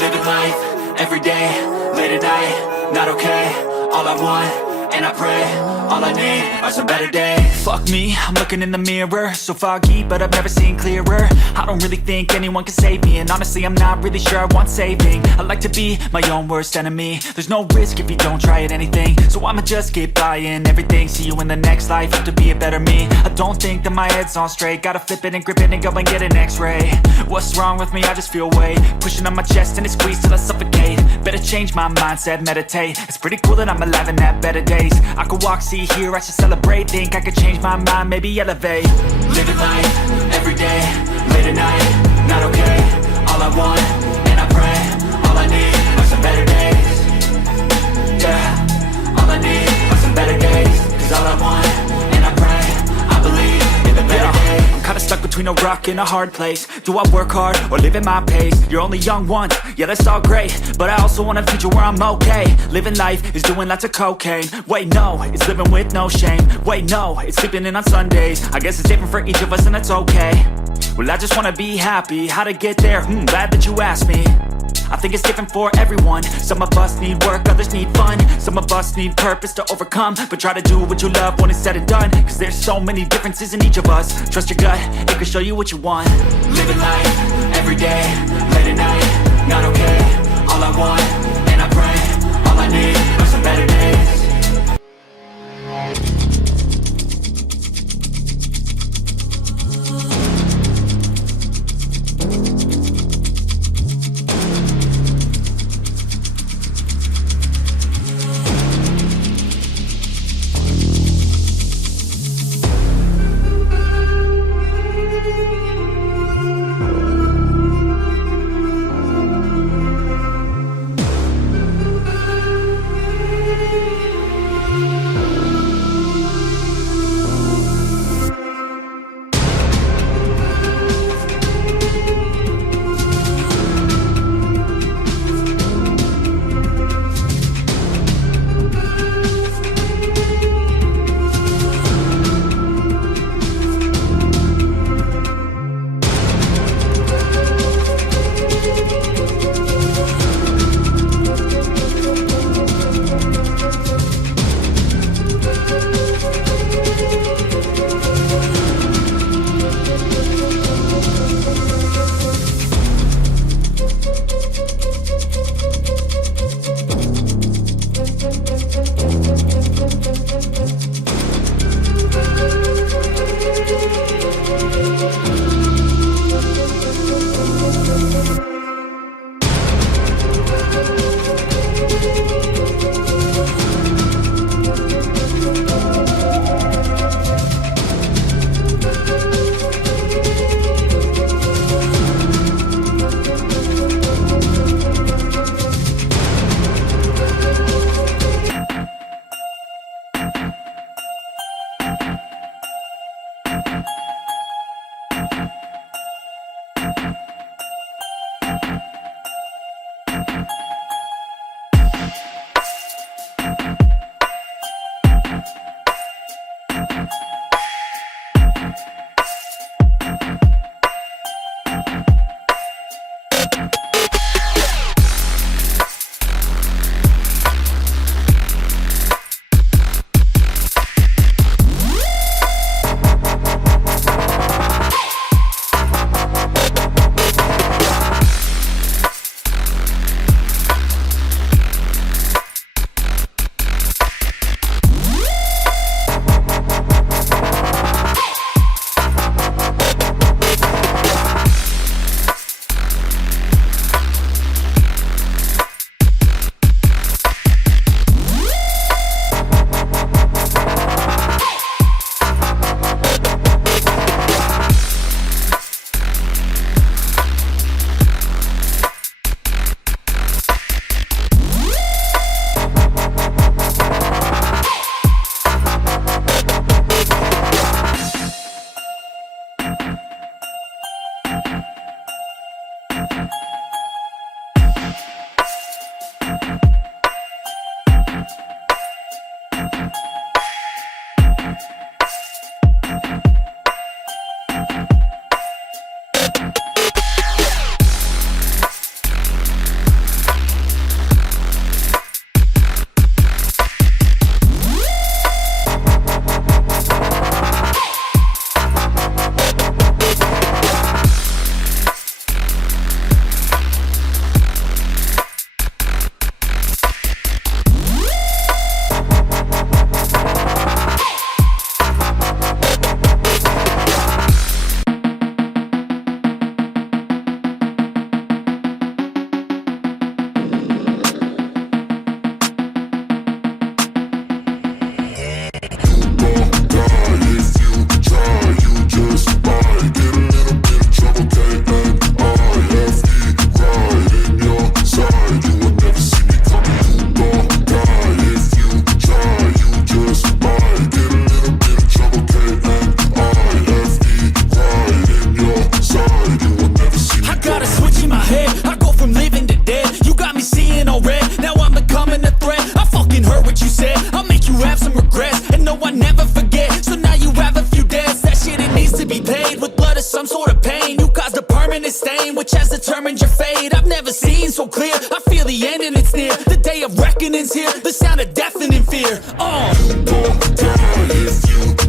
Living life, every day, late at night, not okay. All I want, and I pray, all I need are some better days. Fuck me, I'm looking in the mirror, so foggy, but I've never seen clearer. I don't really think anyone can save me, and honestly I'm not really sure I want saving. I like to be my own worst enemy. There's no risk if you don't try at anything, so I'ma just keep buying everything. See you in the next life, have to be a better me. I don't think that my head's on straight, gotta flip it and grip it and go and get an x-ray. What's wrong with me? I just feel weight pushing on my chest and it squeezes till I suffocate. Better change my mindset, meditate. It's pretty cool that I'm alive and have better days. I could walk, see, hear, I should celebrate. Think I could change my mind, maybe elevate. Living life, every day, late at night, not okay. All I want, and I pray, all I need are some better days. Yeah, all I need are some better days. Cause all I want, and I pray, I believe in the better days. I'm kinda stuck between a rock and a hard place. Do I work hard or live at my pace? You're only young once, yeah that's all great, but I also want a future where I'm okay. Living life is doing lots of cocaine. Wait no, it's living with no shame. Wait no, it's sleeping in on Sundays. I guess it's different for each of us and that's okay. Well I just wanna be happy, how to get there? Glad that you asked me. I think it's different for everyone. Some of us need work, others need fun. Some of us need purpose to overcome. But try to do what you love when it's said and done. Cause there's so many differences in each of us. Trust your gut, it can show you what you want. Living life, every day, late at night, not okay. All I want, and I pray, all I need are some better days. pain. You caused a permanent stain, which has determined your fate. I've never seen so clear. I feel the end and it's near. The day of reckoning's here. The sound of deafening fear. If you